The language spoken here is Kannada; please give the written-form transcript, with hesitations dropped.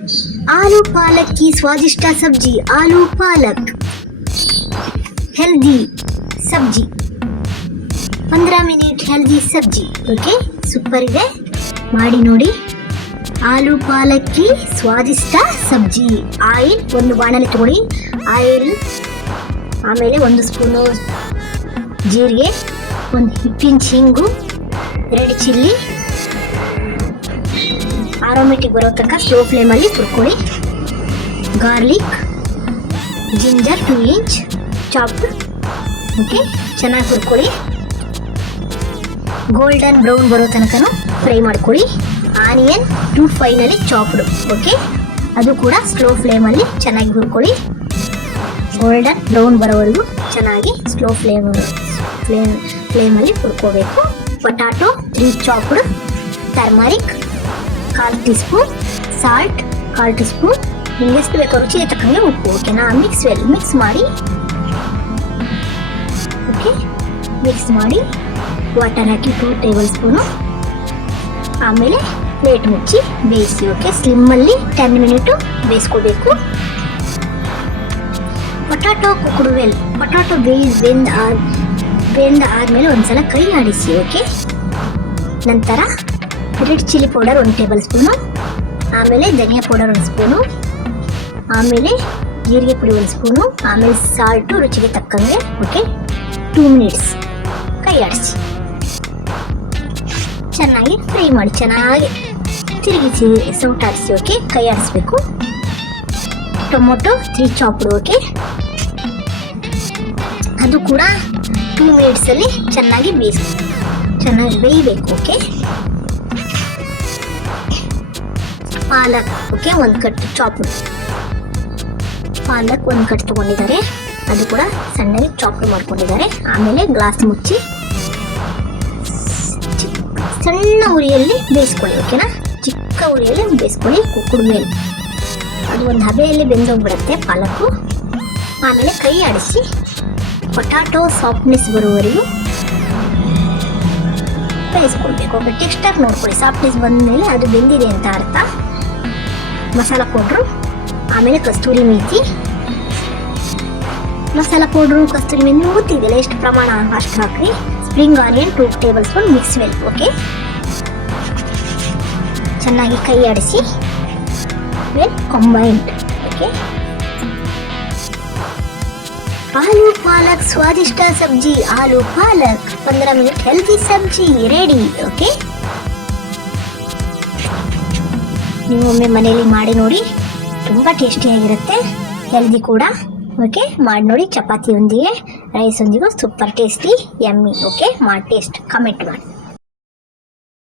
आलू पालक की स्वादिष्ट सब्जी आलू पालक हेल्दी सब्जी 15 ಮಿನಿಟ್ ಹೆಲ್ದಿ ಸಬ್ಜಿ. ಓಕೆ, ಸೂಪರ್ ಇದೆ, ಮಾಡಿ ನೋಡಿ. ಆಲೂ ಪಾಲಕ್ಕಿ ಸ್ವಾದಿಷ್ಟ ಸಬ್ಜಿ. ಆಯಿಲ್, ಒಂದು ಬಾಣಲೆ ತಗೊಳ್ಳಿ, ಆಯಿಲ್, ಆಮೇಲೆ 1 ಸ್ಪೂನು ಜೀರಿಗೆ, 1 ಪಿಂಚ್ ಹಿಂಗು, 2 ಚಿಲ್ಲಿ, ಆರೋಮೆಟಿಕ್ ಬರೋ ತನಕ ಸ್ಲೋ ಫ್ಲೇಮಲ್ಲಿ ಹುರ್ಕೊಳ್ಳಿ. Garlic, ginger 2 inch chopped. Okay, ಚೆನ್ನಾಗಿ ಹುರ್ಕೊಳ್ಳಿ. ಗೋಲ್ಡನ್ ಬ್ರೌನ್ ಬರೋ ತನಕ ಫ್ರೈ ಮಾಡ್ಕೊಳ್ಳಿ. Onion 2 finally chopped. ಓಕೆ, ಅದು ಕೂಡ ಸ್ಲೋ ಫ್ಲೇಮಲ್ಲಿ ಚೆನ್ನಾಗಿ ಹುರ್ಕೊಳ್ಳಿ. ಗೋಲ್ಡನ್ ಬ್ರೌನ್ ಬರೋವರೆಗೂ ಚೆನ್ನಾಗಿ ಸ್ಲೋ ಫ್ಲೇಮಲ್ಲಿ ಹುರ್ಕೋಬೇಕು. Potato 3 chopped. Turmeric 1/4 teaspoon. Salt 1/4 teaspoon. ನಿಮ್ಗೆ ಎಷ್ಟು ಬೇಕೋ ರುಚಿಗೆ ತಕ್ಕಂಗೆ ಉಪ್ಪು. ಓಕೆನಾ, ಮಿಕ್ಸ್ ಮಾಡಿ. ಓಕೆ, ಮಿಕ್ಸ್ ಮಾಡಿ ವಾಟರ್ ಹಾಕಿ 2 ಟೇಬಲ್ ಸ್ಪೂನು. ಆಮೇಲೆ ಪ್ಲೇಟ್ ಮುಚ್ಚಿ ಬೇಯಿಸಿ. ಓಕೆ, ಸ್ಲಿಮ್ಮಲ್ಲಿ 10 ಮಿನಿಟು ಬೇಯಿಸ್ಕೋಬೇಕು. Potato cooked well. ಪೊಟ್ಯಾಟೊ ಬೆಂದ ಆದಮೇಲೆ ಒಂದ್ಸಲ ಕೈ ಆಡಿಸಿ. ಓಕೆ, ನಂತರ red chilli powder 1 tablespoon, ಆಮೇಲೆ ಧನಿಯಾ ಪೌಡರ್ 1 ಸ್ಪೂನು, ಆಮೇಲೆ ಜೀರಿಗೆ ಪುಡಿ 1 ಸ್ಪೂನು, ಆಮೇಲೆ ಸಾಲ್ಟು ರುಚಿಗೆ ತಕ್ಕಂಗೆ. ಓಕೆ, 2 ಮಿನಿಟ್ಸ್ ಕೈ ಆಡಿಸಿ. ಚೆನ್ನಾಗಿ ಫ್ರೈ ಮಾಡಿ, ಚೆನ್ನಾಗಿ ತಿರುಗಿಸಿ, ಸೌಟಾಡಿಸಿ. ಓಕೆ, ಕೈ ಆಡಿಸ್ಬೇಕು. Tomato 3 chopped. ಓಕೆ, ಅದು ಕೂಡ 2 ಮಿನಿಟ್ಸಲ್ಲಿ ಚೆನ್ನಾಗಿ ಬೇಯಬೇಕು. ಓಕೆ, ಪಾಲಕ್. ಓಕೆ, 1 ಕಟ್ ಚಾಪ್ಡ್ ಪಾಲಕ್ 1 ಕಟ್ ತಗೊಂಡಿದ್ದಾರೆ, ಅದು ಕೂಡ ಸಣ್ಣಗೆ ಚಾಪ್ಡ್ ಮಾಡ್ಕೊಂಡಿದ್ದಾರೆ. ಆಮೇಲೆ ಗ್ಲಾಸ್ ಮುಚ್ಚಿ ಸಣ್ಣ ಉರಿಯಲ್ಲಿ ಬೇಯಿಸ್ಕೊಳ್ಳಿ. ಓಕೆನಾ, ಚಿಕ್ಕ ಉರಿಯಲ್ಲಿ ಬೇಯಿಸ್ಕೊಳ್ಳಿ. ಕುಕ್ಕುಡ ಮೇಲೆ ಅದು ಒಂದು ಹಬೆಯಲ್ಲಿ ಬೆಂದೋಗ್ಬಿಡುತ್ತೆ ಪಾಲಕ್ಕು. ಆಮೇಲೆ ಕೈ ಆಡಿಸಿ ಪೊಟ್ಯಾಟೊ ಸಾಫ್ಟ್ನೆಸ್ ಬರುವವರೆಗೂ ಬೇಯಿಸ್ಕೊಳ್ಬೇಕು. ಓಕೆ, ಟೆಕ್ಸ್ಚರ್ ನೋಡ್ಕೊಳ್ಳಿ. ಸಾಫ್ಟ್ನೆಸ್ ಬಂದ ಮೇಲೆ ಅದು ಬೆಂದಿದೆ ಅಂತ ಅರ್ಥ. ಮಸಾಲ ಪೌಡ್ರು, ಆಮೇಲೆ ಕಸ್ತೂರಿ ಮೇಥಿ. ಮಸಾಲ ಪೌಡ್ರು, ಕಸ್ತೂರಿ ಮೇಥಿ ಗೊತ್ತಿದೆಯಲ್ಲ ಎಷ್ಟು ಪ್ರಮಾಣ ಅಷ್ಟು ಹಾಕಿ. Spring onion 2 tablespoon mix well. Okay, ಚೆನ್ನಾಗಿ ಕೈ ಆಡಿಸಿ well combined. Okay, aloo palak ಸ್ವಾದಿಷ್ಟ sabzi aloo palak 15 minute healthy sabzi ready. Okay, ನೀವು ಒಮ್ಮೆ ಮನೆಯಲ್ಲಿ ಮಾಡಿ ನೋಡಿ, ತುಂಬ ಟೇಸ್ಟಿಯಾಗಿರುತ್ತೆ, ಹೆಲ್ದಿ ಕೂಡ. ಓಕೆ, ಮಾಡಿ ನೋಡಿ. ಚಪಾತಿಯೊಂದಿಗೆ, ರೈಸೊಂದಿಗೂ ಸೂಪರ್ ಟೇಸ್ಟಿ, ಯಮ್ಮಿ. ಓಕೆ, ಮಾಡಿ ಟೇಸ್ಟ್ ಕಮೆಂಟ್ ಮಾಡಿ.